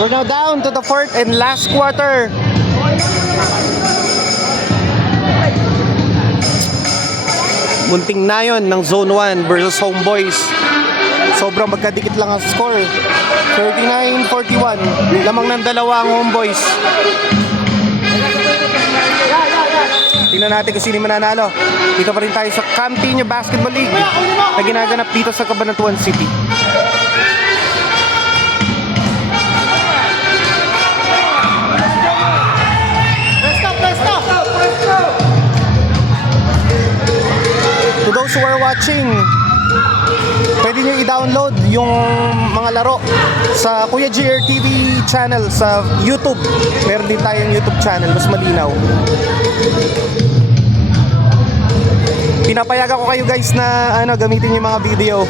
We're now down to the fourth and last quarter. Munting na yun ng Zone 1 versus Homeboys. Sobrang magkadikit lang ang score. 39-41. Lamang ng dalawa ang Homeboys. Tingnan natin kung sino mananalo. Dito pa rin tayo sa Campino Basketball League na ginaganap dito sa Cabanatuan City. To those who are watching, pwede nyo i-download yung mga laro sa Kuya JR TV channel sa YouTube. Meron din tayong YouTube channel, mas malinaw. Pinapayagan ko kayo guys na gamitin yung mga video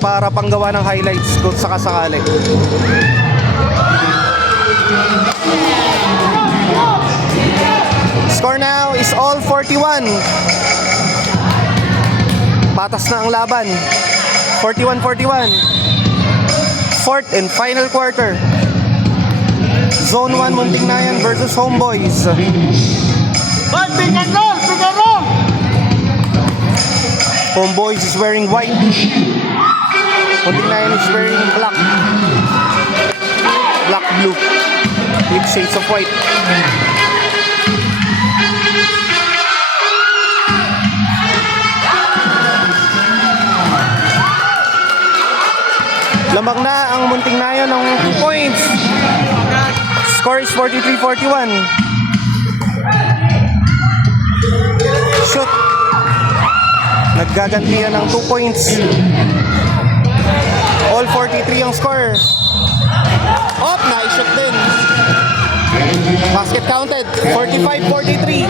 para panggawa ng highlights kung sakasakali. Score now is all 41. Patas na ang laban. 41-41. Fourth and final quarter. Zone 1 Muntingnayan versus Homeboys. Homeboys is wearing white. Muntingnayan is wearing black. Black blue with shades of white. Lamang na ang Muntingnayan ng 2 points. Score is 43-41. Shoot. Naggagantihan ng 2 points. All 43 ang score. Na-shoot din. Basket counted. 45-43.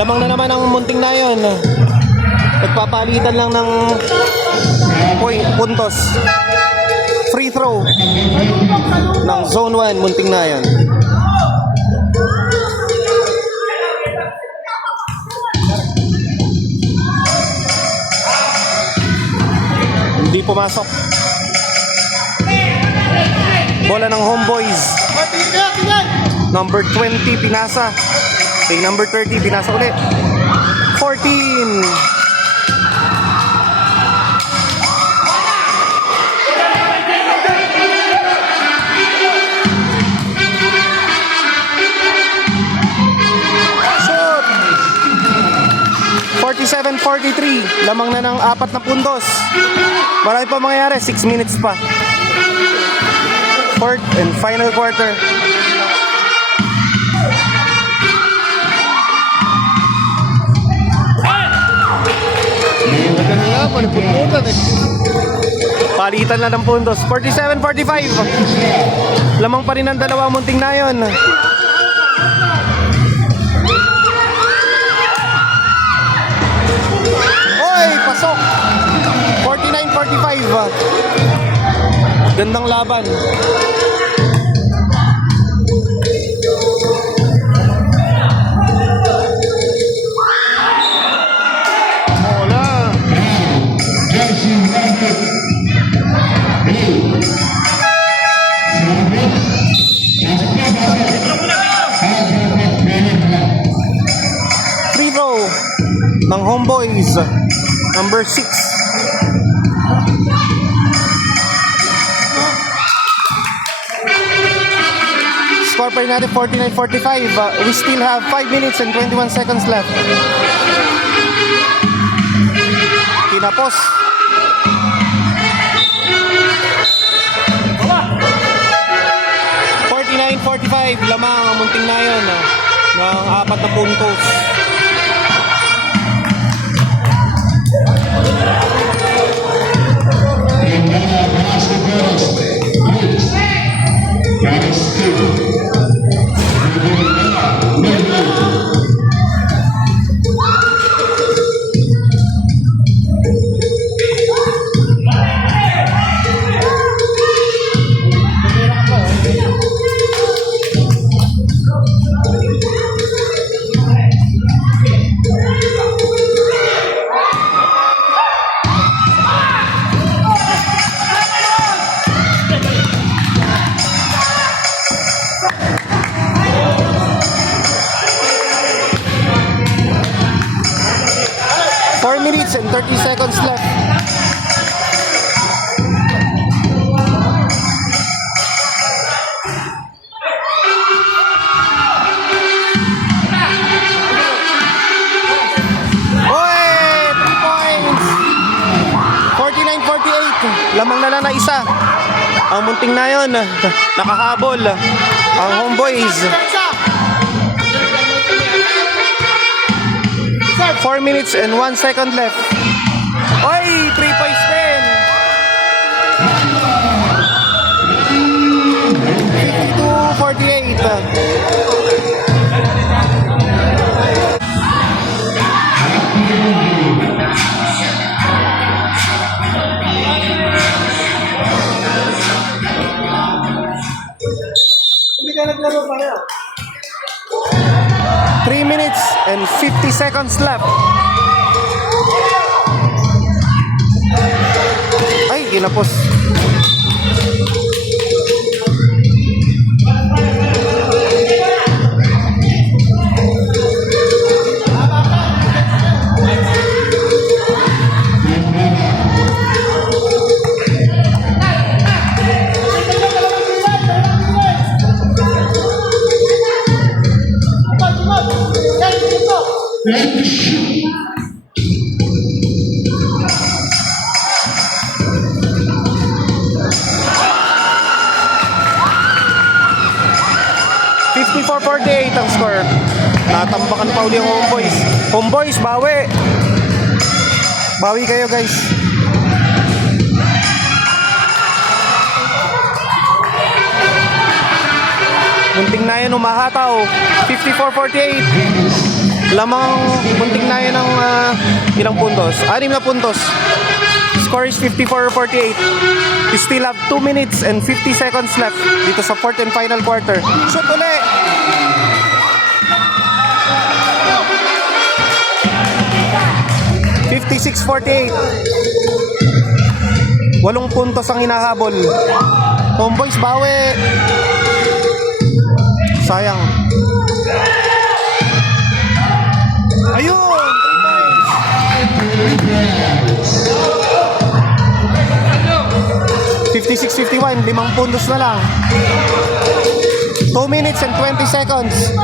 Lamang na naman ang Muntingnayan. Nagpapalitan lang ng puntos. Free throw ng Zone 1 Muntingnayan. Hindi pumasok. Bola ng Homeboys. Number 20 pinasa. Number 30 pinasa ulit. 14. Shoot. 47-43. Lamang na ng 4 na puntos. Marami pa mangyayari. 6 minutes pa. Fourth and final quarter. Palitan na ng puntos. 47-45. Lamang pa rin ang dalawa Muntingnayan. Oy, pasok. 49-45. Gandang laban. Free throw ng Homeboys. Number 6. Score pa rin natin 49-45. We still have 5 minutes and 21 seconds left. Kinapos. 49-45. Lamang ang Muntingnayan ng 4 na puntos. 30 seconds left. Oy! 3 points! 49-48. Lamang na isa. Ang munting na yun. Nakahabol. Ang Homeboys. 4 minutes and 1 second left. Oy! 3 points din. 3 minutes and 50 seconds left. Ay, ginapos. Ang score. Natambakan pa uli ang Homeboys. Homeboys, bawi. Bawi kayo, guys. Munting na yun, umahataw. 54-48. Lamang munting na yun ng ilang puntos. 6 na puntos. Score is 54-48. You still have 2 minutes and 50 seconds left dito sa fourth and final quarter. Shoot ulit! $56-48. 8 puntos ang hinahabol. Homeboys, bawi. Sayang. Ayun! 3 points. 56-51. 5 puntos na lang. 2 minutes and 20 seconds.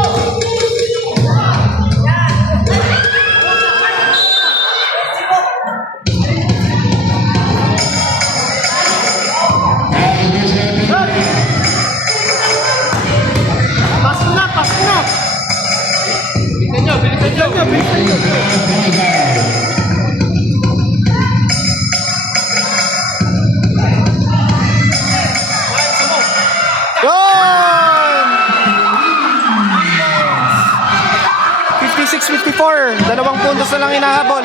Yun! 56-54. 2 puntos na lang hinahabol.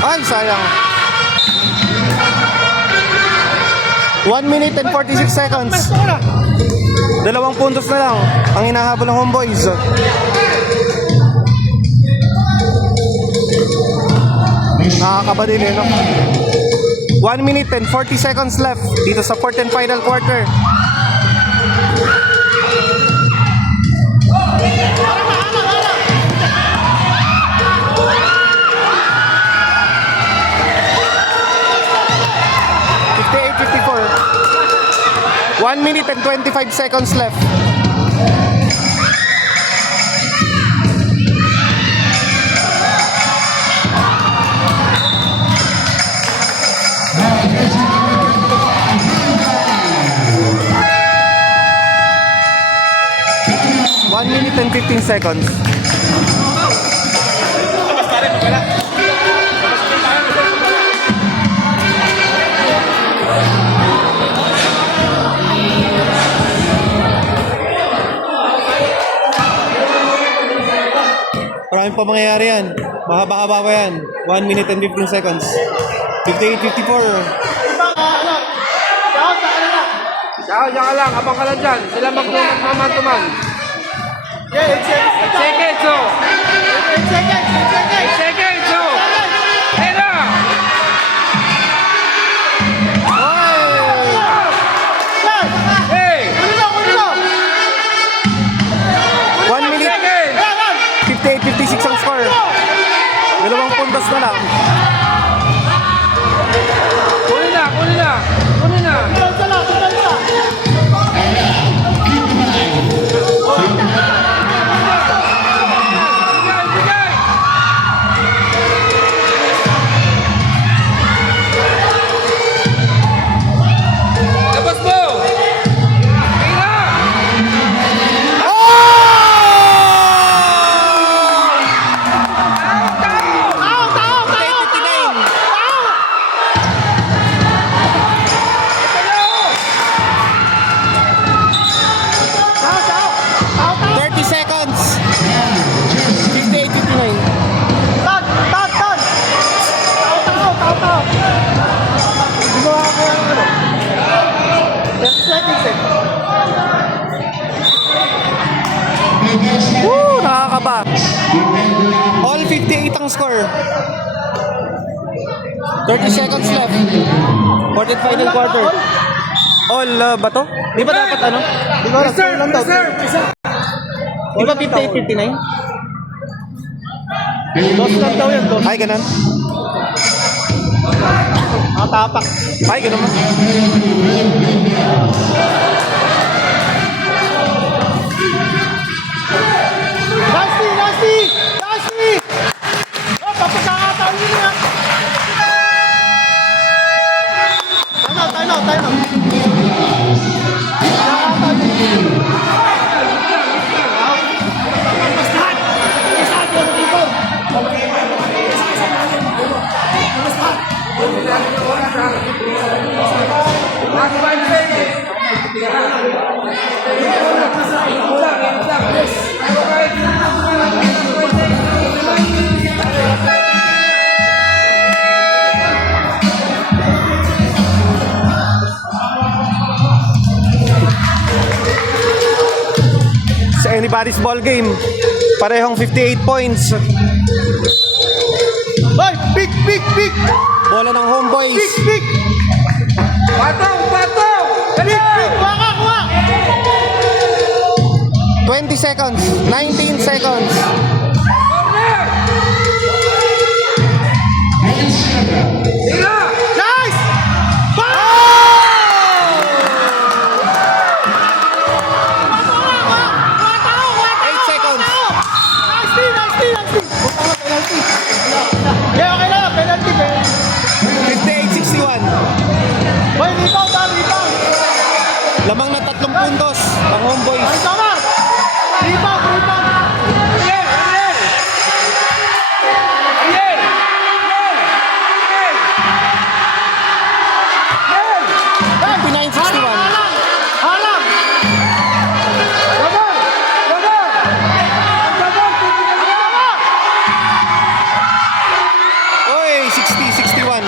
Ay, sayang. 1 minute and 46 seconds. 2 puntos na lang ang hinahabol ng Homeboys. Nakakaba din eh, no? 1 minute and 40 seconds left dito sa fourth and final quarter. One minute and 25 seconds left. One minute and 15 seconds. Maraming pa mangyayari yan. Mahaba-haba pa yan. 1 minute and 15 seconds. 58-54. Diyan ka lang, abang ka lang dyan. Sila magmaman-tuman. 8 seconds, oh. 8 seconds, oh. Era! 58-56 ang score. Dalawang puntos na lang. Kunin na, kunin na. Kunin na. Bigay, bigay. Labas mo. Kaya na. Woo! Nakakaba. All 58 ang score. 30 seconds left. 14th final quarter. All ba to? Di ba dapat ano? Di ba Reserve, lang daw? reserve. Di ba 58-59? Dos lang daw yan, dos. Ay, ganun. Tapak. Ay, ganun man. Nasty! Oh, papagkakataon yun nga. Time out. Papagkakataon yun. Last 5 seconds. Sa anybody's ball game, parehong 58 points. Hoy, pick! Bola ng homeboys. Pick! Patong, patong. Dali. Kuha! 20 seconds. 19 seconds. Corner. Tira. Nice! Eight seconds. Nasty! Okay lang, penalty. 58-61. Hoy, rebound! Lamang na 3 puntos ang homeboys. Ay, tama! Rebound! Ariel, Ariel. Ariel. Ariel. 59-61. Halang! Gabon. Oy, 60-61.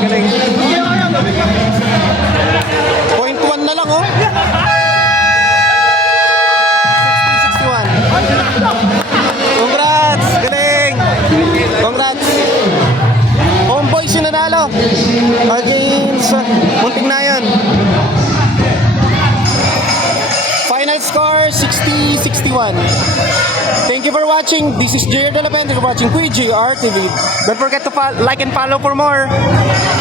Galing. Point 1 na lang, oh. 60-61. Congrats! Galing! Congrats! Homeboys yung nanalo against munting na yun. Final score 60-61. Thank you for watching. This is JR De La Pente. You're watching QJR TV. Don't forget to like and follow for more.